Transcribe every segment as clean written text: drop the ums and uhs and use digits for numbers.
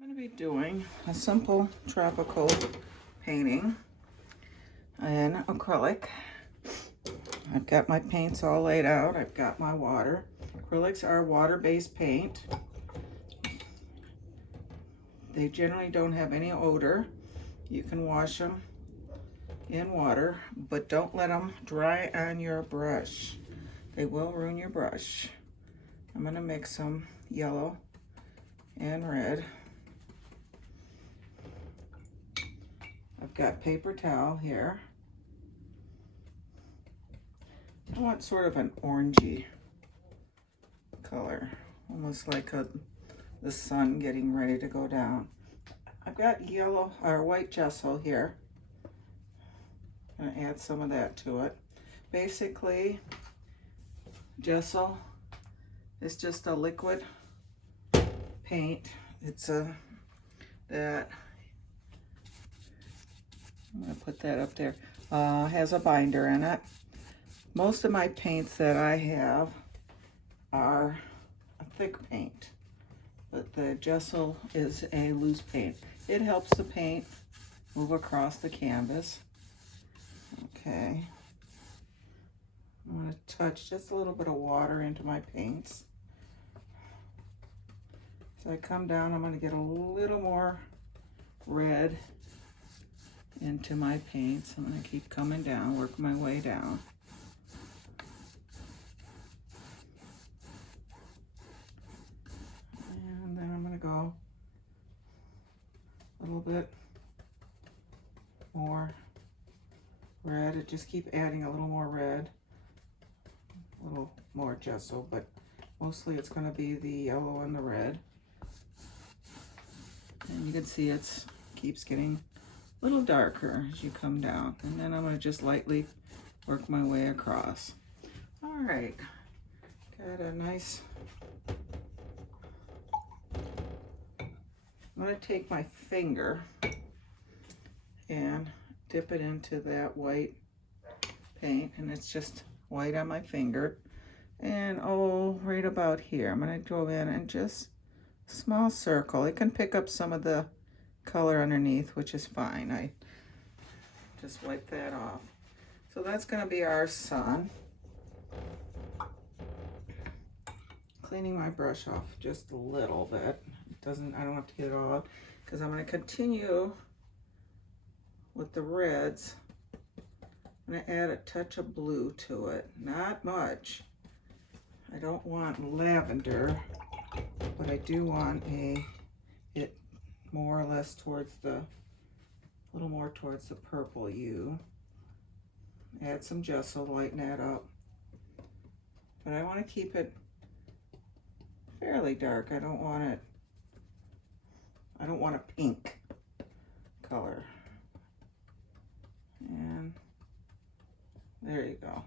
I'm going to be doing a simple tropical painting in acrylic. I've got my paints all laid out. I've got my water. Acrylics are water-based paint. They generally don't have any odor. You can wash them in water, but don't let them dry on your brush. They will ruin your brush. I'm going to mix some yellow and red. I've got paper towel here. I want sort of an orangey color, almost like the sun getting ready to go down. I've got yellow or white gesso here. I'm gonna add some of that to it. Basically, gesso is just a liquid paint. It's that. I'm going to put that up there. Has a binder in it. Most of my paints that I have are a thick paint, but the gesso is a loose paint. It helps the paint move across the canvas. Okay. I'm going to touch just a little bit of water into my paints. So I come down, I'm going to get a little more red into my paints. I'm going to keep coming down, work my way down. And then I'm going to go a little bit more red. I just keep adding a little more red, a little more gesso, but mostly it's going to be the yellow and the red. And you can see it keeps getting a little darker as you come down, and then I'm going to just lightly work my way across. All right, got a nice, I'm going to take my finger and dip it into that white paint, and it's just white on my finger, and right about here I'm going to go in and just small circle. It can pick up some of the color underneath, which is fine. I just wipe that off. So that's going to be our sun. Cleaning my brush off just a little bit. I don't have to get it all out because I'm going to continue with the reds. I'm going to add a touch of blue to it. Not much. I don't want lavender, but I do want it more or less towards a little more towards the purple hue. Add some gesso, lighten that up. But I want to keep it fairly dark. I don't want a pink color. And there you go.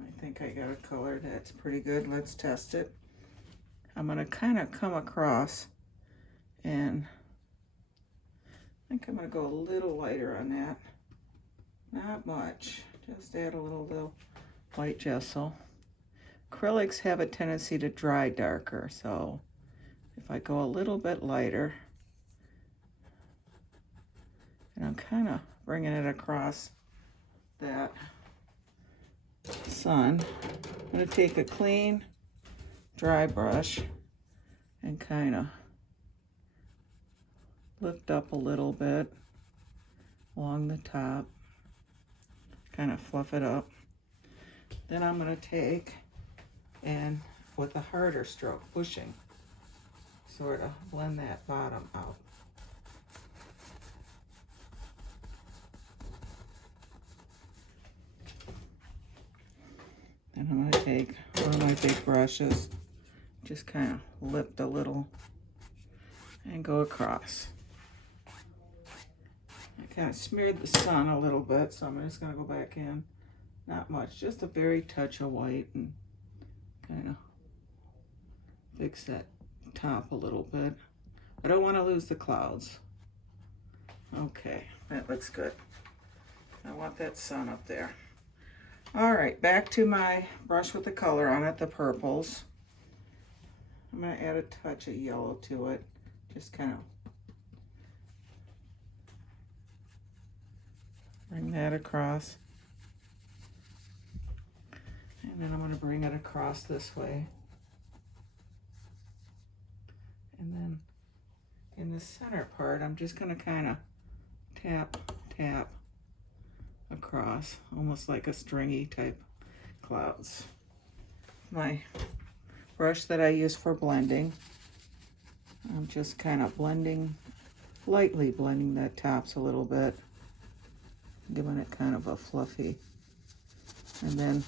I think I got a color that's pretty good. Let's test it. I'm going to kind of come across, and I think I'm going to go a little lighter on that. Not much. Just add a little white gesso. Acrylics have a tendency to dry darker, so if I go a little bit lighter, and I'm kind of bringing it across that sun, I'm going to take a clean, dry brush and kind of lift up a little bit along the top, kind of fluff it up. Then I'm going to take and with a harder stroke, pushing, sort of blend that bottom out. And I'm going to take one of my big brushes, just kind of lift a little and go across. I kind of smeared the sun a little bit, so I'm just going to go back in. Not much, just a very touch of white, and kind of fix that top a little bit. I don't want to lose the clouds. Okay, that looks good. I want that sun up there. All right, back to my brush with the color on it, the purples. I'm going to add a touch of yellow to it. Just kind of bring that across. And then I'm going to bring it across this way. And then in the center part, I'm just going to kind of tap, tap across, almost like a stringy type clouds. My brush that I use for blending, I'm just kind of blending, lightly blending that tops a little bit, giving it kind of a fluffy, and then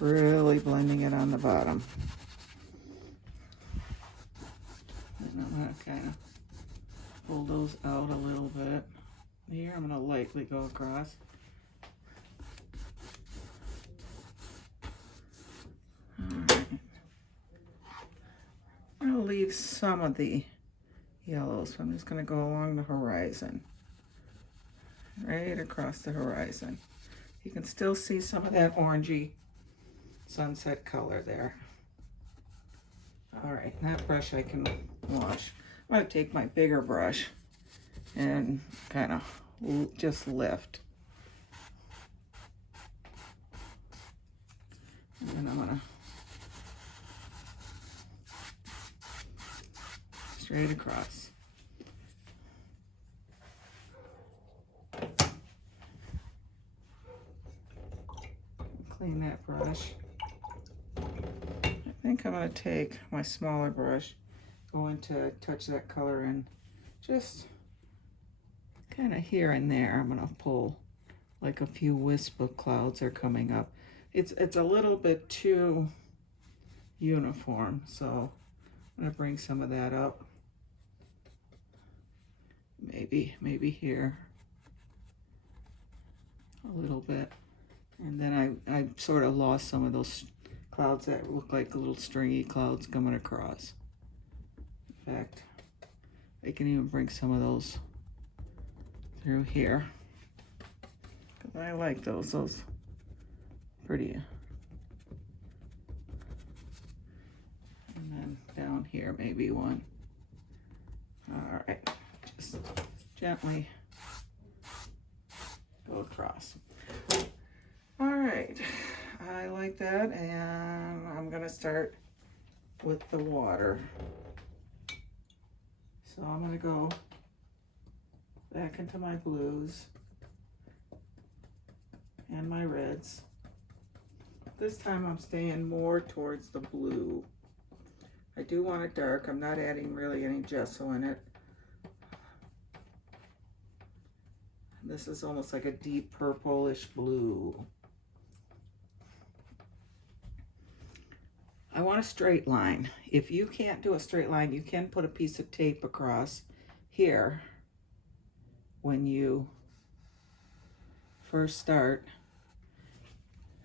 really blending it on the bottom. And I'm going to kind of pull those out a little bit. Here I'm going to lightly go across. Alright. I'm going to leave some of the yellow, so I'm just going to go along the horizon. Right across the horizon. You can still see some of that orangey sunset color there. Alright, that brush I can wash. I'm going to take my bigger brush and kind of just lift. And then I'm going to straight across. Clean that brush. I think I'm going to take my smaller brush, go into touch that color in just kind of here and there. I'm going to pull like a few wisp of clouds are coming up. It's a little bit too uniform, so I'm going to bring some of that up. Maybe here a little bit. And then I sort of lost some of those clouds that look like little stringy clouds coming across. In fact, I can even bring some of those through here, because I like those pretty. And then down here, maybe one. All right, just gently go across. All right, I like that, and I'm gonna start with the water. So I'm gonna go back into my blues and my reds. This time I'm staying more towards the blue. I do want it dark. I'm not adding really any gesso in it. This is almost like a deep purplish blue. I want a straight line. If you can't do a straight line, you can put a piece of tape across here when you first start,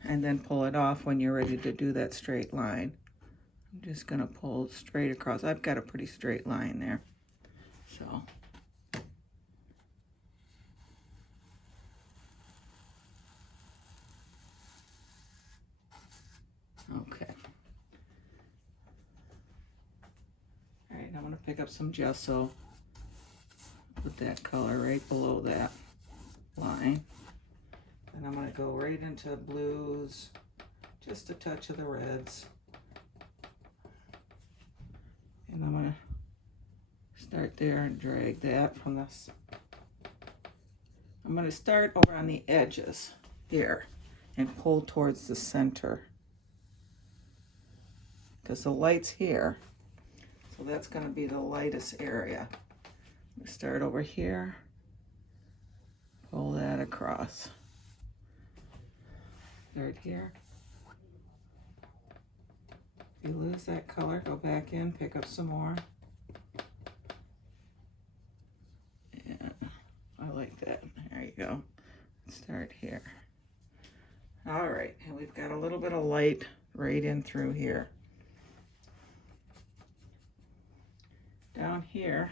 and then pull it off when you're ready to do that straight line. I'm just gonna pull straight across. I've got a pretty straight line there. So. Okay. All right, I'm gonna pick up some gesso, put that color right below that line. And I'm gonna go right into blues, just a touch of the reds. And I'm gonna start there and drag that from this. I'm gonna start over on the edges here and pull towards the center, because the light's here. So that's gonna be the lightest area. We start over here, pull that across. Start here. If you lose that color, go back in, pick up some more. Yeah, I like that. There you go. Start here. All right, and we've got a little bit of light right in through here. Down here,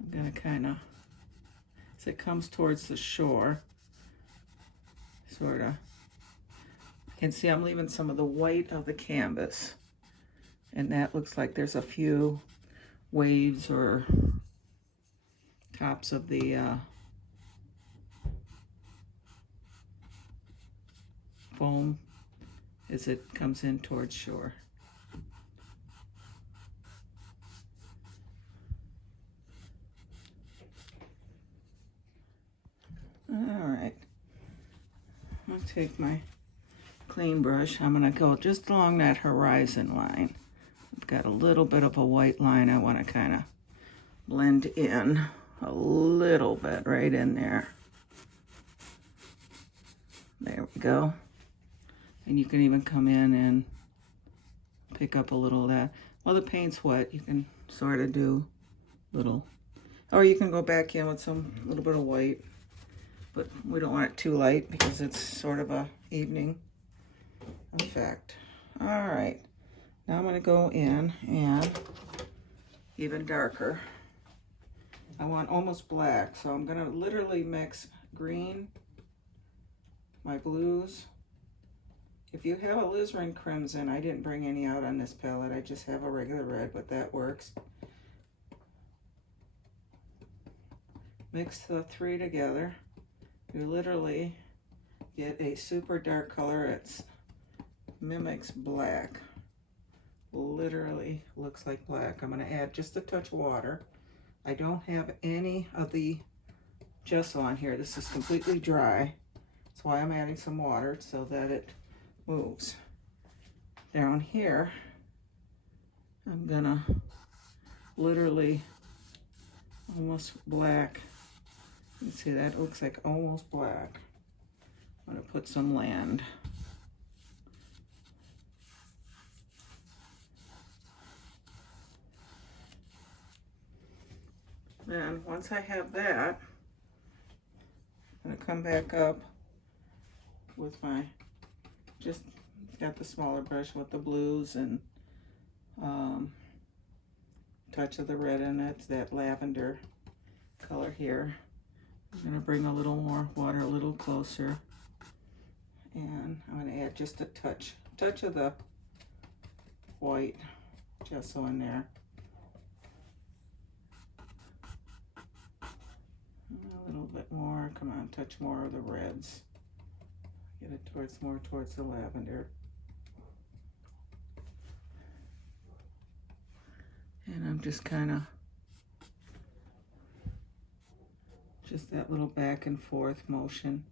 I'm gonna kind of, as it comes towards the shore, sort of, you can see I'm leaving some of the white of the canvas, and that looks like there's a few waves or tops of the foam as it comes in towards shore. All right, I'll take my clean brush. I'm gonna go just along that horizon line. I've got a little bit of a white line I want to kind of blend in a little bit right in there. There we go. And you can even come in and pick up a little of that. While the paint's wet, you can sort of do little, or you can go back in with some little bit of white, but we don't want it too light because it's sort of a evening effect. All right, now I'm going to go in and even darker. I want almost black, so I'm going to literally mix green, my blues. If you have a alizarin crimson, I didn't bring any out on this palette. I just have a regular red, but that works. Mix the three together. You literally get a super dark color. It mimics black. Literally looks like black. I'm going to add just a touch of water. I don't have any of the gesso on here. This is completely dry. That's why I'm adding some water so that it moves. Down here, I'm gonna literally almost black. You can see that looks like almost black. I'm gonna put some land. Then once I have that, I'm gonna come back up with my, just got the smaller brush with the blues and touch of the red in it, that lavender color here. I'm gonna bring a little more water a little closer, and I'm gonna add just a touch of the white gesso in there. A little bit more, come on, touch more of the reds. Get it more towards the lavender. And I'm just kind of, just that little back and forth motion.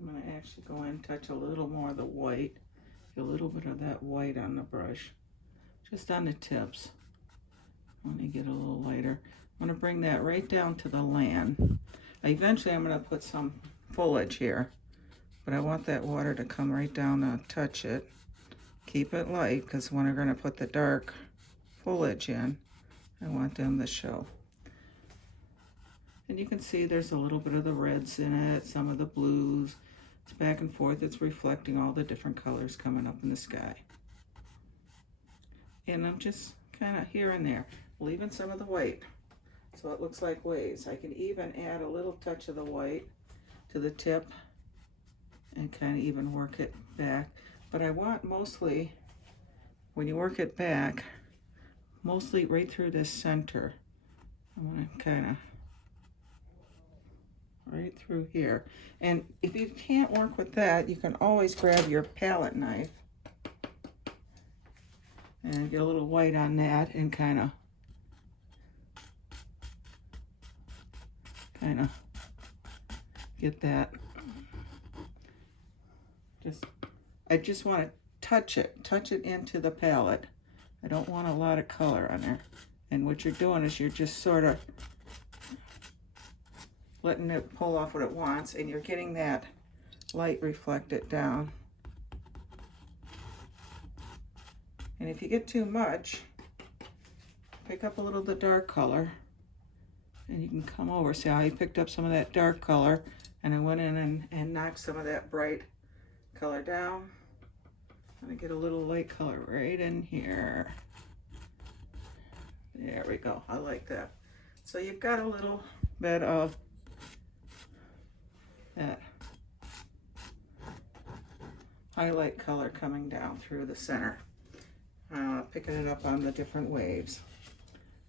I'm going to actually go in and touch a little more of the white, a little bit of that white on the brush, just on the tips. Let me get a little lighter. I'm going to bring that right down to the land. Eventually I'm going to put some foliage here, but I want that water to come right down and touch it. Keep it light, because when we're going to put the dark foliage in, I want them to show. And you can see there's a little bit of the reds in it, some of the blues. It's back and forth. It's reflecting all the different colors coming up in the sky. And I'm just kind of here and there, leaving some of the white so it looks like waves. I can even add a little touch of the white to the tip and kind of even work it back. But I want mostly, when you work it back, mostly right through this center. I want to kind of right through here. And if you can't work with that, you can always grab your palette knife and get a little white on that and kind of get that. I just want to touch it into the palette. I don't want a lot of color on there. And what you're doing is you're just sort of letting it pull off what it wants, and you're getting that light reflected down. And if you get too much, pick up a little of the dark color, and you can come over. See how I picked up some of that dark color, and I went in and knocked some of that bright color down. I'm gonna get a little light color right in here. There we go. I like that. So you've got a little bit of that highlight color coming down through the center, picking it up on the different waves.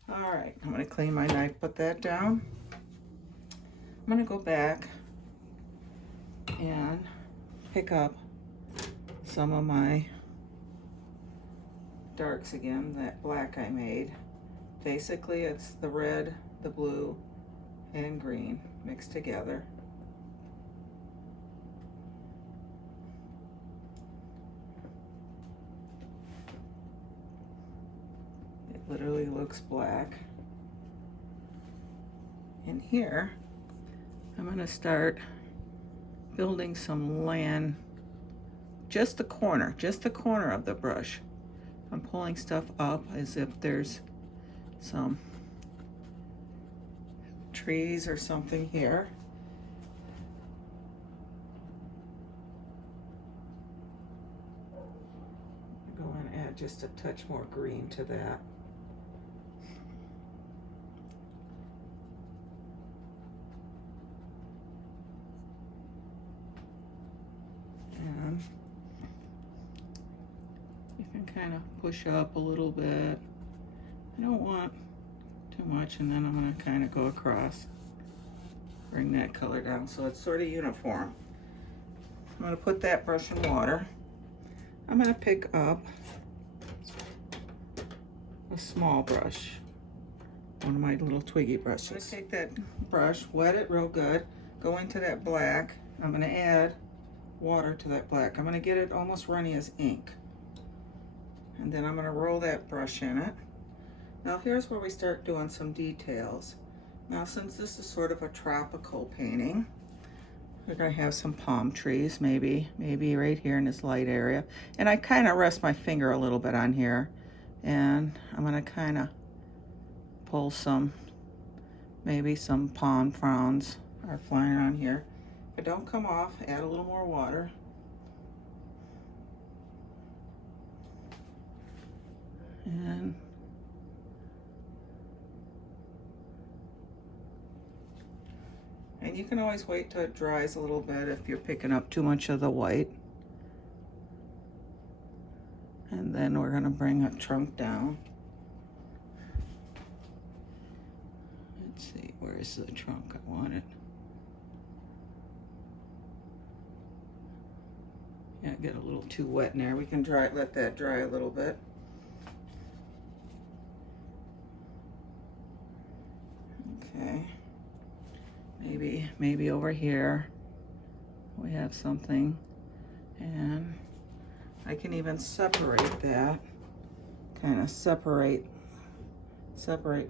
All right, I'm gonna clean my knife, put that down. I'm gonna go back and pick up some of my darks again, that black I made. Basically, it's the red, the blue, and green mixed together. It literally looks black. And here, I'm gonna start building some land, just the corner of the brush. I'm pulling stuff up as if there's some trees or something here. Go and add just a touch more green to that. And you can kind of push up a little bit. I don't want too much, and then I'm going to kind of go across, bring that color down so it's sort of uniform. I'm going to put that brush in water. I'm going to pick up a small brush, one of my little twiggy brushes. I'm going to take that brush, wet it real good, go into that black. I'm going to add water to that black. I'm going to get it almost runny as ink. And then I'm going to roll that brush in it. Now here's where we start doing some details. Now since this is sort of a tropical painting, we're going to have some palm trees, maybe right here in this light area. And I kind of rest my finger a little bit on here. And I'm going to kind of pull maybe some palm fronds are flying around here. If it don't come off, add a little more water. And you can always wait till it dries a little bit if you're picking up too much of the white. And then we're going to bring a trunk down. Let's see, where's the trunk? I want it. Yeah, get a little too wet in there. We can let that dry a little bit. Okay. Maybe over here we have something, and I can even separate that, kind of separate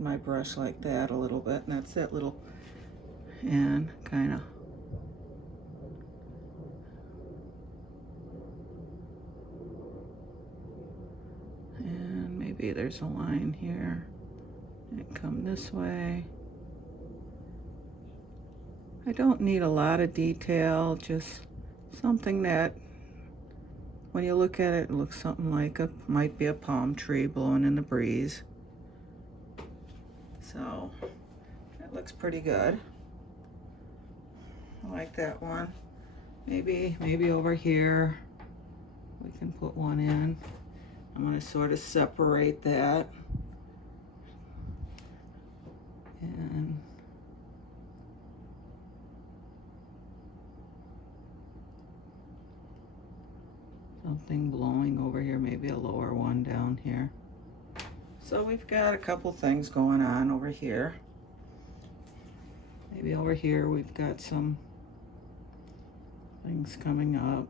my brush like that a little bit, and that's that little, and kind of and maybe there's a line here and come this way. I don't need a lot of detail, just something that when you look at it, it looks something like might be a palm tree blowing in the breeze. So that looks pretty good. I like that one. Maybe over here we can put one in. I'm going to sort of separate that. And something blowing over here, maybe a lower one down here. So we've got a couple things going on over here. Maybe over here we've got some things coming up.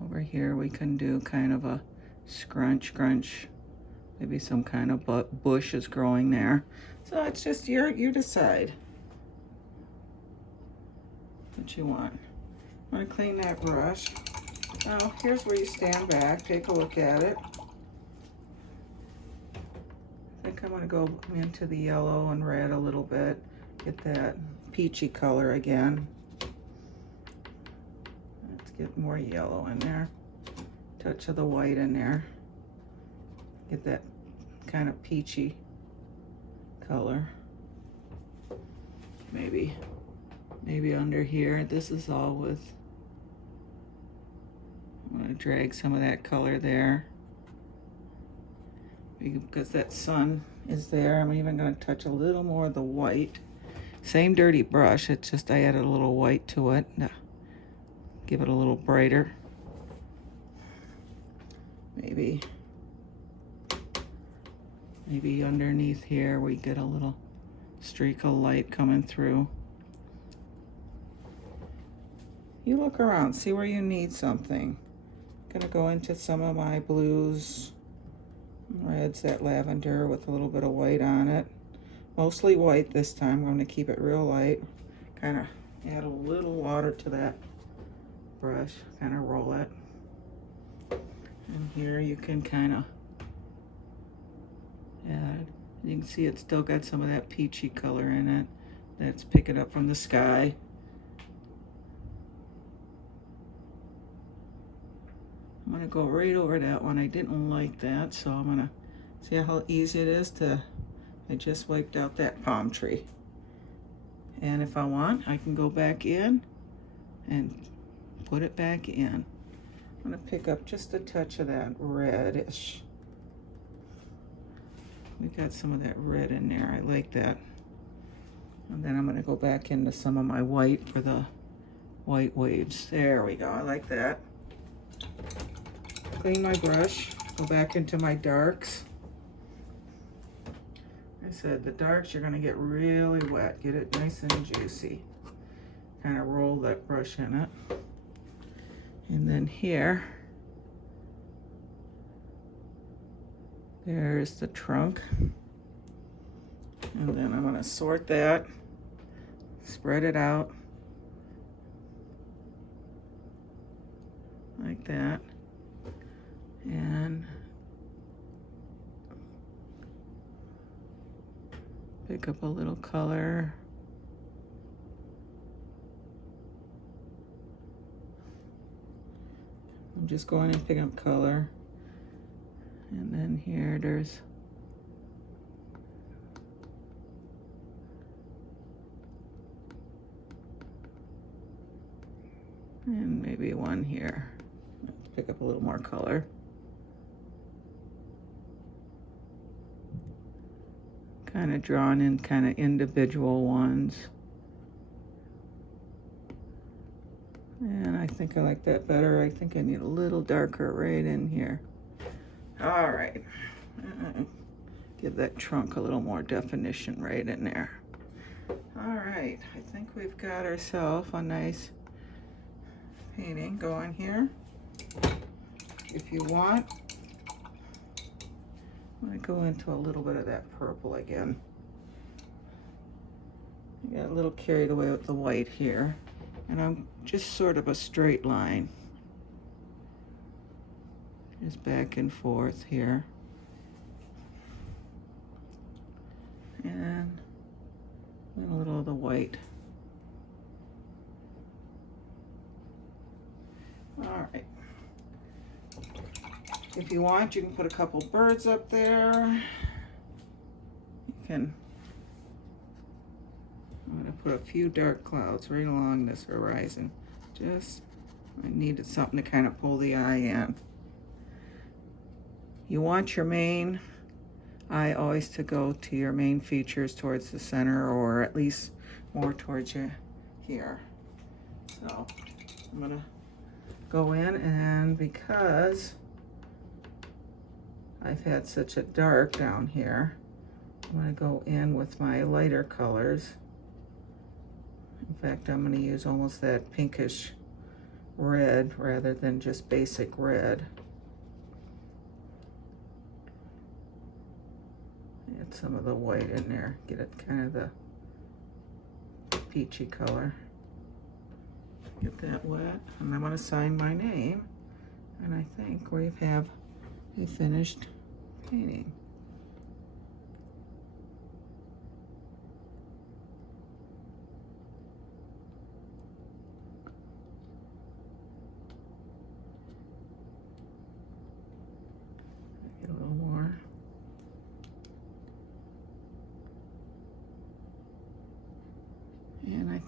Over here we can do kind of a scrunch. Maybe some kind of bush is growing there. So it's just you decide what you want. I'm going to clean that brush. Now here's where you stand back, take a look at it. I think I'm going to go into the yellow and red a little bit. Get that peachy color again. Let's get more yellow in there. Touch of the white in there. Get that kind of peachy color. Maybe under here. This is all with, I'm going to drag some of that color there because that sun is there. I'm even going to touch a little more of the white. Same dirty brush, it's just I added a little white to it. Give it a little brighter. Maybe underneath here we get a little streak of light coming through. You look around, see where you need something. I'm gonna go into some of my blues, reds, that lavender with a little bit of white on it. Mostly white this time. I'm going to keep it real light. Kind of add a little water to that brush. Kind of roll it. And here you can kind of add. You can see it's still got some of that peachy color in it. That's picking up from the sky. I'm going to go right over that one. I didn't like that, so I'm going to see how easy it is to, I just wiped out that palm tree. And if I want, I can go back in and put it back in. I'm going to pick up just a touch of that reddish. We got some of that red in there. I like that. And then I'm going to go back into some of my white for the white waves. There we go. I like that. Clean my brush. Go back into my darks. I said the darks you're going to get really wet. Get it nice and juicy. Kind of roll that brush in it. And then here, there's the trunk. And then I'm going to sort that, spread it out like that. And pick up a little color. I'm just going and picking up color. And then here there's and maybe one here. Let's pick up a little more color. Kind of drawn in kind of individual ones. And I think I like that better. I think I need a little darker right in here. All right. Give that trunk a little more definition right in there. All right. I think we've got ourselves a nice painting going here. If you want, I'm going to go into a little bit of that purple again. I got a little carried away with the white here. And I'm just sort of a straight line. Just back and forth here. And a little of the white. All right. If you want, you can put a couple birds up there. You can, I'm going to put a few dark clouds right along this horizon. Just, I needed something to kind of pull the eye in. You want your main eye always to go to your main features towards the center, or at least more towards you here. So I'm going to go in, and because I've had such a dark down here, I'm going to go in with my lighter colors. In fact, I'm going to use almost that pinkish red rather than just basic red. Add some of the white in there, get it kind of the peachy color. Get that wet, and I'm going to sign my name, and I think we have a finished painting.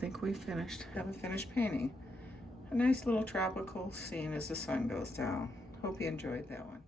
think we have a finished painting. A nice little tropical scene as the sun goes down. Hope you enjoyed that one.